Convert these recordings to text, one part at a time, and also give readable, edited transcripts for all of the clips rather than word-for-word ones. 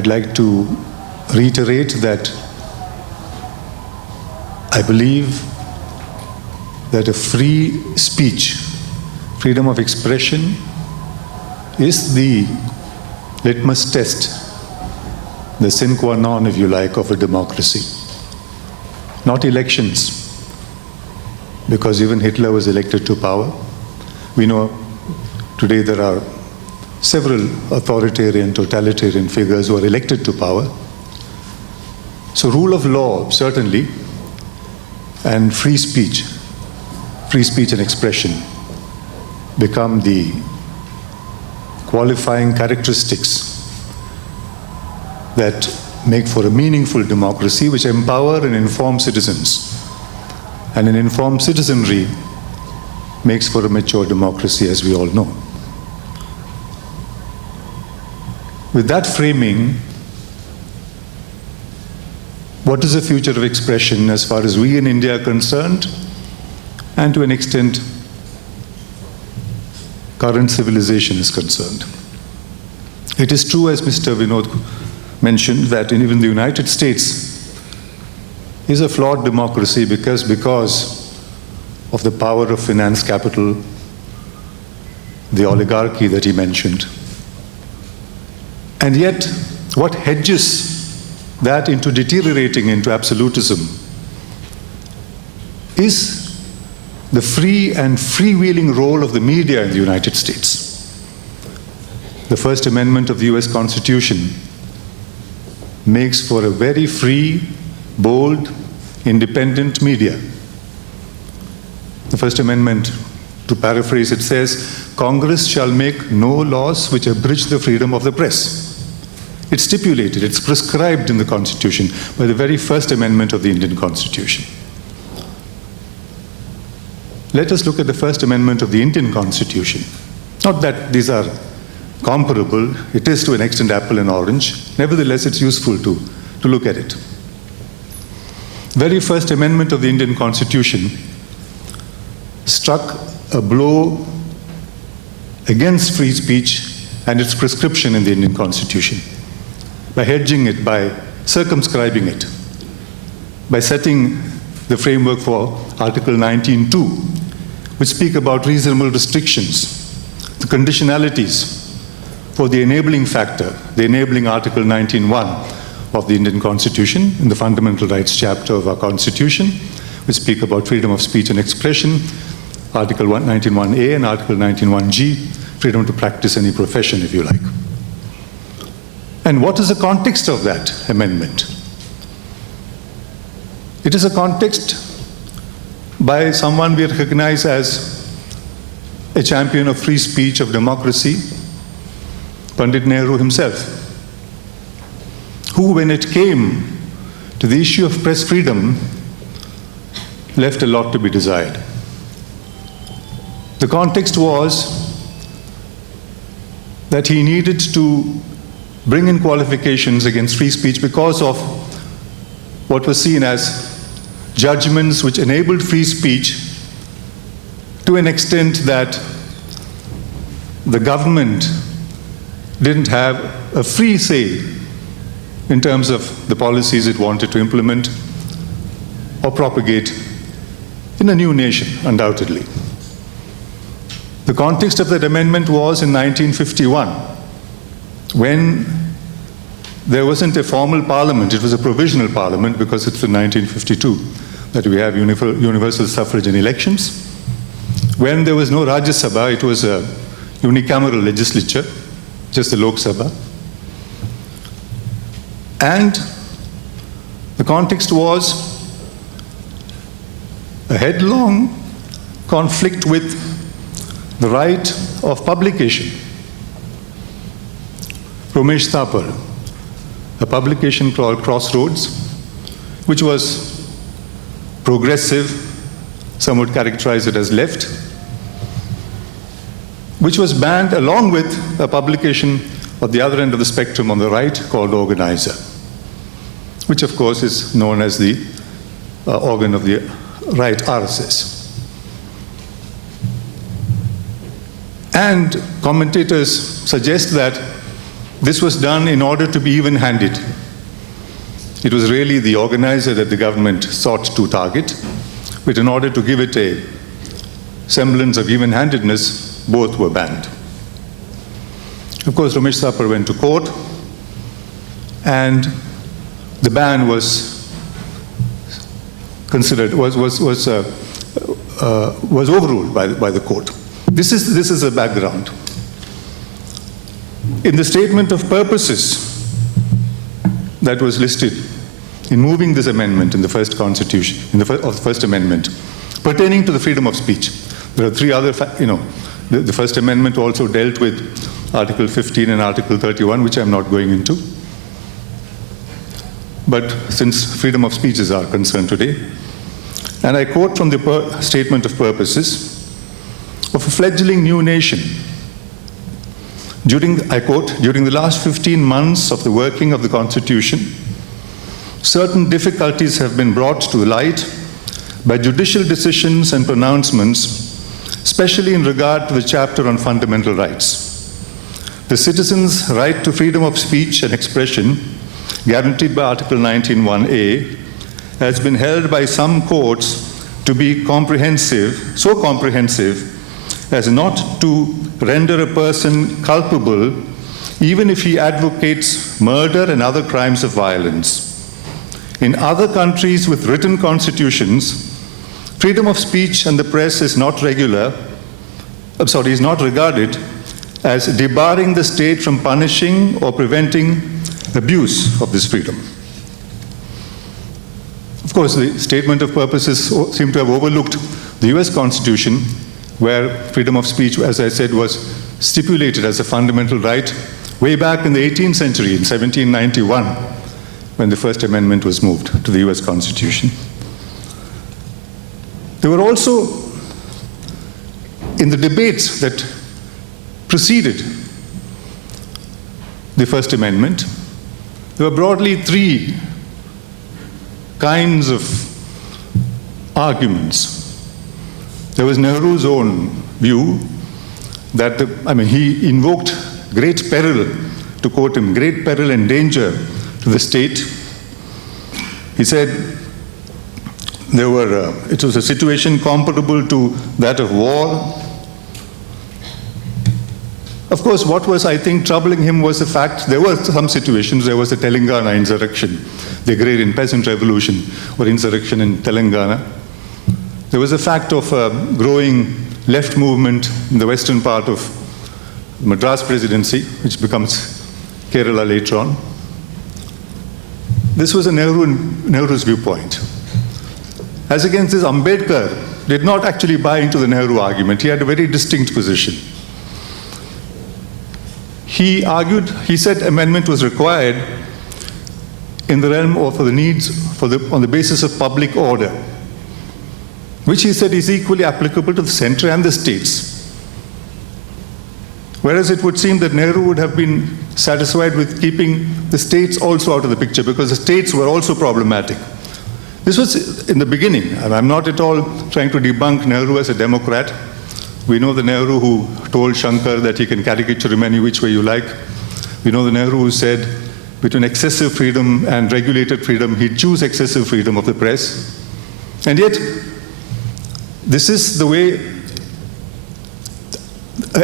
I'd like to reiterate that I believe that a free speech, freedom of expression, is the litmus test, the sine qua non, if you like, of a democracy. Not elections, because even Hitler was elected to power. We know today there are several authoritarian, totalitarian figures who are elected to power. So rule of law, certainly, and free speech and expression become the qualifying characteristics that make for a meaningful democracy which empower and inform citizens. And an informed citizenry makes for a mature democracy, as we all know. With that framing, what is the future of expression as far as we in India are concerned, and to an extent, current civilization is concerned? It is true, as Mr. Vinod mentioned, that even the United States is a flawed democracy because of the power of finance capital, the oligarchy that he mentioned. And yet, what hedges that into deteriorating into absolutism is the free and freewheeling role of the media in the United States. The First Amendment of the US Constitution makes for a very free, bold, independent media. The First Amendment, to paraphrase it, says, Congress shall make no laws which abridge the freedom of the press. It's stipulated, it's prescribed in the Constitution by the very First Amendment of the Indian Constitution. Let us look at the First Amendment of the Indian Constitution. Not that these are comparable, it is to an extent apple and orange. Nevertheless, it's useful to look at it. Very First Amendment of the Indian Constitution struck a blow against free speech and its prescription in the Indian Constitution by hedging it, by circumscribing it, by setting the framework for Article 19.2, which speak about reasonable restrictions, the conditionalities for the enabling factor, the enabling Article 19.1 of the Indian Constitution, in the Fundamental Rights chapter of our Constitution, which speak about freedom of speech and expression, Article 19.1a and Article 19.1g, freedom to practice any profession, if you like. And what is the context of that amendment? It is a context by someone we recognize as a champion of free speech, of democracy, Pandit Nehru himself, who, when it came to the issue of press freedom, left a lot to be desired. The context was that he needed to bring in qualifications against free speech because of what was seen as judgments which enabled free speech to an extent that the government didn't have a free say in terms of the policies it wanted to implement or propagate in a new nation, undoubtedly. The context of that amendment was in 1951, when there wasn't a formal parliament, it was a provisional parliament because it's in 1952 that we have universal suffrage in elections. When there was no Rajya Sabha, it was a unicameral legislature, just the Lok Sabha. And the context was a headlong conflict with the right of publication. Ramesh Thapar, a publication called Crossroads, which was progressive, some would characterize it as left, which was banned along with a publication at the other end of the spectrum on the right called Organizer, which of course is known as the organ of the right, RSS. And commentators suggest that this was done in order to be even-handed. It was really the organizer that the government sought to target, but in order to give it a semblance of even-handedness, both were banned. Of course, Ramesh Thapar went to court, and the ban was considered, was overruled by the court. This is a background. In the statement of purposes that was listed in moving this amendment in the first Constitution, of the First Amendment, pertaining to the freedom of speech, there are three other, the First Amendment also dealt with Article 15 and Article 31, which I'm not going into. But since freedom of speech is our concern today, and I quote from the statement of purposes of a fledgling new nation. I quote, during the last 15 months of the working of the Constitution, certain difficulties have been brought to light by judicial decisions and pronouncements, especially in regard to the chapter on fundamental rights. The citizens' right to freedom of speech and expression, guaranteed by Article 19(1)(a), has been held by some courts to be comprehensive, so comprehensive as not to render a person culpable even if he advocates murder and other crimes of violence. In other countries with written constitutions, freedom of speech and the press is not regarded as debarring the state from punishing or preventing abuse of this freedom. Of course, the statement of purposes seem to have overlooked the US Constitution, where freedom of speech, as I said, was stipulated as a fundamental right way back in the 18th century, in 1791, when the First Amendment was moved to the US Constitution. There were also, in the debates that preceded the First Amendment, there were broadly three kinds of arguments. There was Nehru's own view that, he invoked great peril, to quote him, great peril and danger to the state. He said it was a situation comparable to that of war. Of course, what was, I think, troubling him was the fact there were some situations. There was the Telangana insurrection, the agrarian peasant revolution or insurrection in Telangana. There was the fact of a growing left movement in the western part of Madras Presidency, which becomes Kerala later on. This was Nehru's viewpoint. As against this, Ambedkar did not actually buy into the Nehru argument. He had a very distinct position. He said amendment was required in the realm of the needs on the basis of public order, which he said is equally applicable to the center and the states. Whereas it would seem that Nehru would have been satisfied with keeping the states also out of the picture, because the states were also problematic. This was in the beginning, and I'm not at all trying to debunk Nehru as a Democrat. We know the Nehru who told Shankar that he can caricature him any which way you like. We know the Nehru who said between excessive freedom and regulated freedom, he'd choose excessive freedom of the press. And yet, this is the way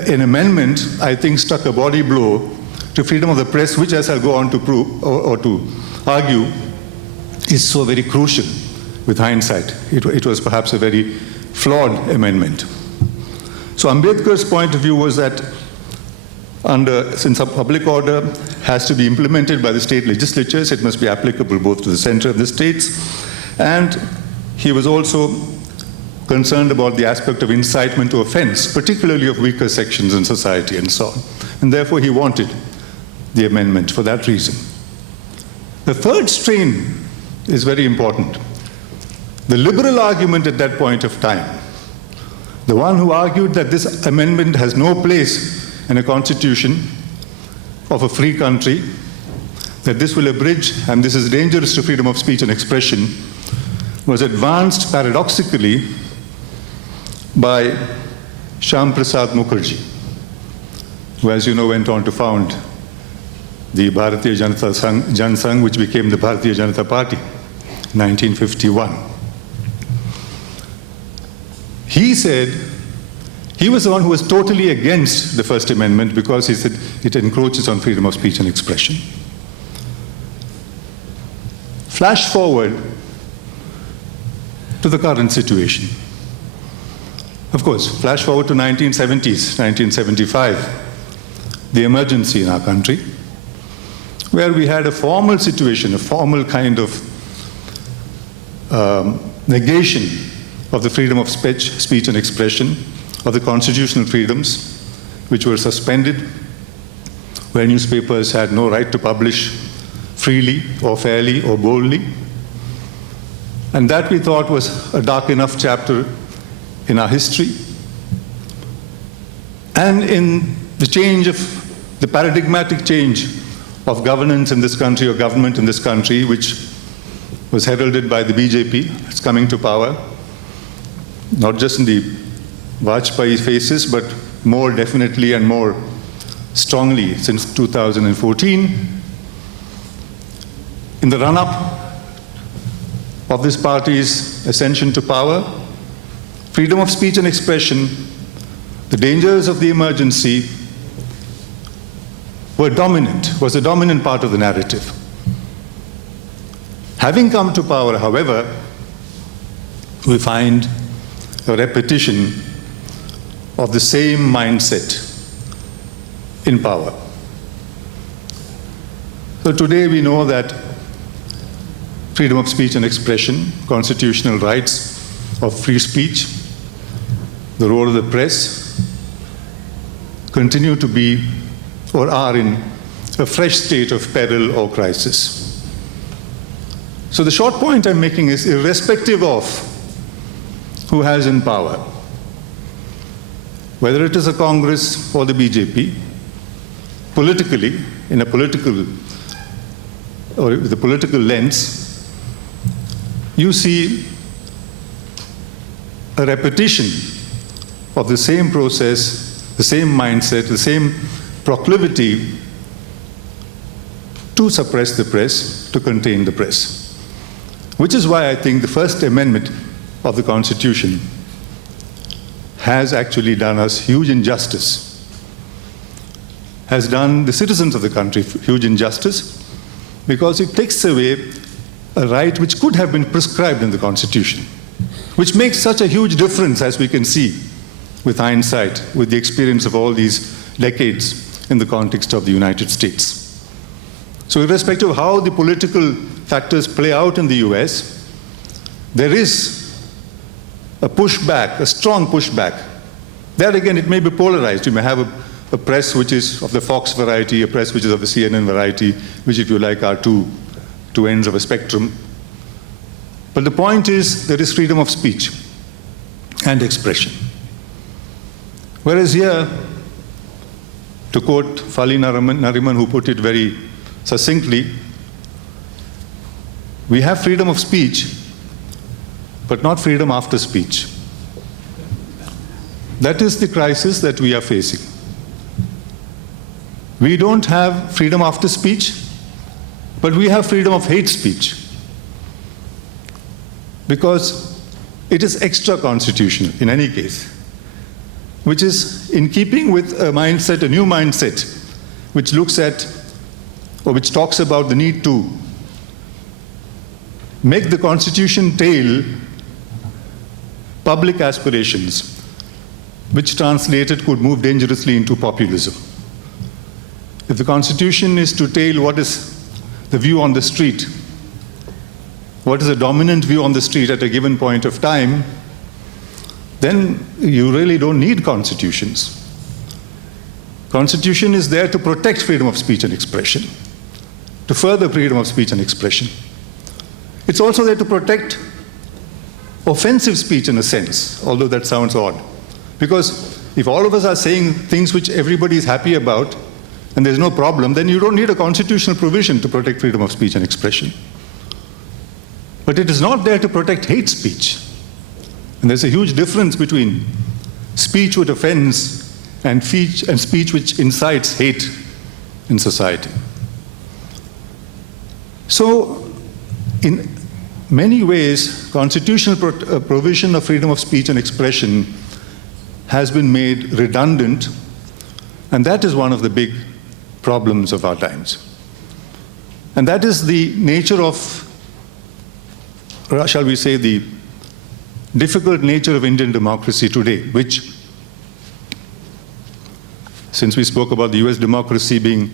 an amendment, I think, struck a body blow to freedom of the press, which, as I'll go on to prove or to argue, is so very crucial with hindsight. It was perhaps a very flawed amendment. So Ambedkar's point of view was that since a public order has to be implemented by the state legislatures, it must be applicable both to the center and the states. And he was also concerned about the aspect of incitement to offense, particularly of weaker sections in society and so on. And therefore he wanted the amendment for that reason. The third strain is very important. The liberal argument at that point of time, the one who argued that this amendment has no place in a constitution of a free country, that this will abridge and this is dangerous to freedom of speech and expression, was advanced paradoxically by Shyam Prasad Mukherjee, who, as you know, went on to found the Bharatiya Janata Jan Sangh, which became the Bharatiya Janata Party, 1951. He said he was the one who was totally against the First Amendment because he said it encroaches on freedom of speech and expression. Flash forward to the current situation. Of course, flash forward to 1970s, 1975, the emergency in our country, where we had a formal situation, a formal kind of negation of the freedom of speech and expression, of the constitutional freedoms, which were suspended, where newspapers had no right to publish freely or fairly or boldly. And that we thought was a dark enough chapter in our history. And in the change of, the paradigmatic change of governance in this country, or government in this country, which was heralded by the BJP, it's coming to power, not just in the Vajpayee phases, but more definitely and more strongly since 2014. In the run-up of this party's ascension to power, freedom of speech and expression, the dangers of the emergency was a dominant part of the narrative. Having come to power, however, we find a repetition of the same mindset in power. So today we know that freedom of speech and expression, constitutional rights of free speech, the role of the press, continue to be or are in a fresh state of peril or crisis. So the short point I'm making is, irrespective of who has in power, whether it is a Congress or the BJP, politically, in a political or with a political lens, you see a repetition of the same process, the same mindset, the same proclivity to suppress the press, to contain the press. Which is why I think the First Amendment of the Constitution has actually done us huge injustice, has done the citizens of the country huge injustice, because it takes away a right which could have been prescribed in the Constitution, which makes such a huge difference, as we can see with hindsight, with the experience of all these decades in the context of the United States. So irrespective of how the political factors play out in the US, there is a pushback, a strong pushback. There again, it may be polarized. You may have a press which is of the Fox variety, a press which is of the CNN variety, which, if you like, are two ends of a spectrum. But the point is, there is freedom of speech and expression. Whereas here, to quote Fali Nariman, who put it very succinctly, we have freedom of speech, but not freedom after speech. That is the crisis that we are facing. We don't have freedom after speech, but we have freedom of hate speech, because it is extra-constitutional in any case, which is in keeping with a mindset, a new mindset, which looks at, or which talks about the need to make the Constitution tail public aspirations, which translated could move dangerously into populism. If the Constitution is to tail what is the view on the street, what is the dominant view on the street at a given point of time, then you really don't need constitutions. Constitution is there to protect freedom of speech and expression, to further freedom of speech and expression. It's also there to protect offensive speech in a sense, although that sounds odd. Because if all of us are saying things which everybody is happy about, and there's no problem, then you don't need a constitutional provision to protect freedom of speech and expression. But it is not there to protect hate speech. And there's a huge difference between speech which offends and speech which incites hate in society. So, in many ways, constitutional provision of freedom of speech and expression has been made redundant, and that is one of the big problems of our times. And that is the nature of, shall we say, the difficult nature of Indian democracy today, which, since we spoke about the US democracy being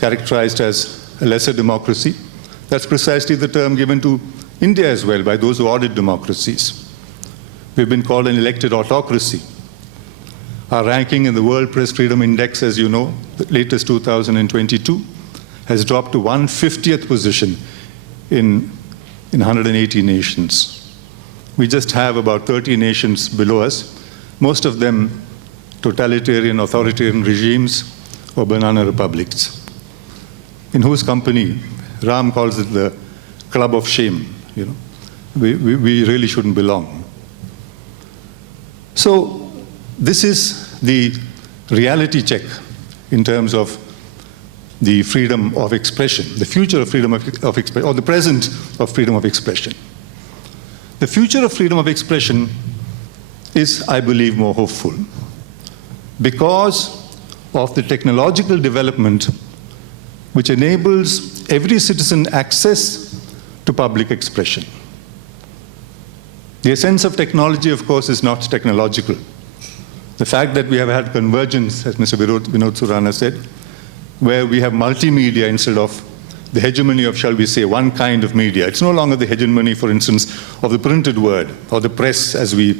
characterized as a lesser democracy, that's precisely the term given to India as well by those who audit democracies. We've been called an elected autocracy. Our ranking in the World Press Freedom Index, as you know, the latest 2022, has dropped to 150th position in 180 nations. We just have about 30 nations below us, most of them totalitarian, authoritarian regimes or banana republics, in whose company Ram calls it the club of shame. You know, we really shouldn't belong. So this is the reality check in terms of the freedom of expression, the future of freedom of expression, or the present of freedom of expression. The future of freedom of expression is, I believe, more hopeful because of the technological development which enables every citizen access to public expression. The essence of technology, of course, is not technological. The fact that we have had convergence, as Mr. Vinod Surana said, where we have multimedia instead of the hegemony of, shall we say, one kind of media. It's no longer the hegemony, for instance, of the printed word or the press, as we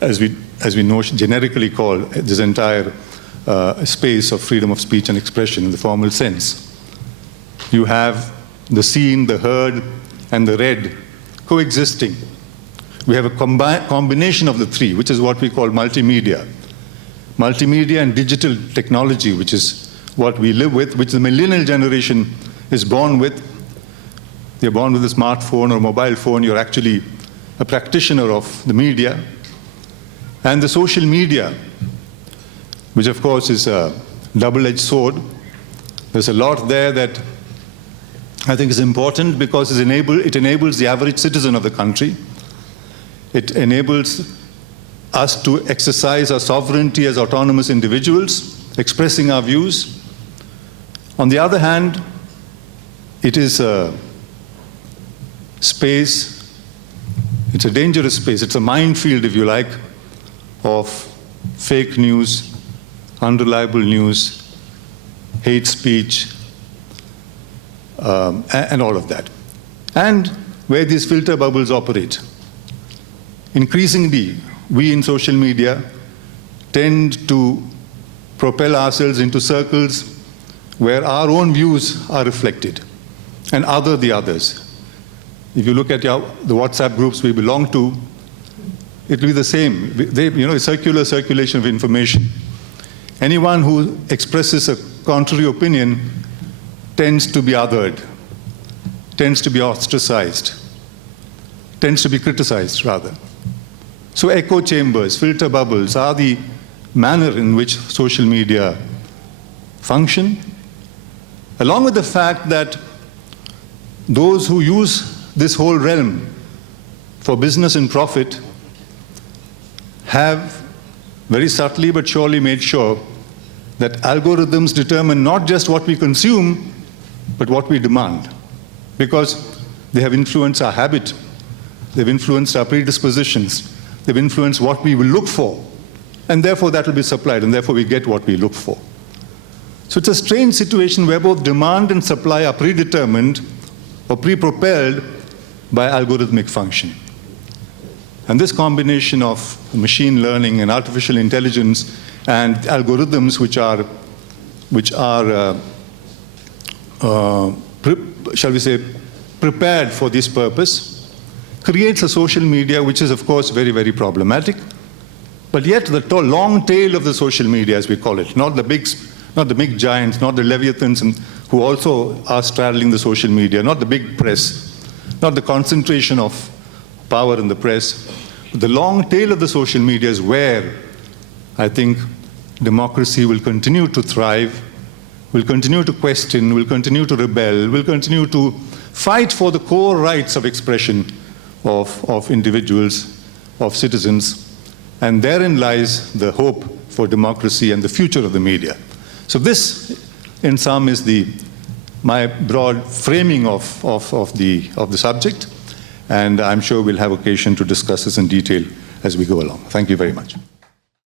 know, generically call this entire space of freedom of speech and expression in the formal sense. You have the seen, the heard, and the read coexisting. We have a combination of the three, which is what we call multimedia. Multimedia and digital technology, which is what we live with, which the millennial generation is born with. They're born with a smartphone or mobile phone. You're actually a practitioner of the media. And the social media, which of course is a double-edged sword. There's a lot there that I think is important because it enables the average citizen of the country. It enables us to exercise our sovereignty as autonomous individuals, expressing our views. On the other hand, it is a space, it's a dangerous space, it's a minefield, if you like, of fake news, unreliable news, hate speech, and all of that. And where these filter bubbles operate. Increasingly, we in social media tend to propel ourselves into circles where our own views are reflected and other the others. If you look at the WhatsApp groups we belong to, it will be the same. A circular circulation of information. Anyone who expresses a contrary opinion tends to be othered, tends to be ostracized, tends to be criticized, rather. So echo chambers, filter bubbles are the manner in which social media function, along with the fact that those who use this whole realm for business and profit have very subtly but surely made sure that algorithms determine not just what we consume, but what we demand, because they have influenced our habit, they've influenced our predispositions, they've influenced what we will look for, and therefore that will be supplied, and therefore we get what we look for. So it's a strange situation where both demand and supply are predetermined or pre-propelled by algorithmic function. And this combination of machine learning and artificial intelligence and algorithms which are shall we say, prepared for this purpose, creates a social media which is, of course, very, very problematic. But yet the long tail of the social media, as we call it, not the big giants, not the leviathans who also are straddling the social media, not the big press, not the concentration of power in the press. But the long tail of the social media is where I think democracy will continue to thrive, will continue to question, will continue to rebel, will continue to fight for the core rights of expression of individuals, of citizens, and therein lies the hope for democracy and the future of the media. So this, in sum, is my broad framing of the subject, and I'm sure we'll have occasion to discuss this in detail as we go along. Thank you very much.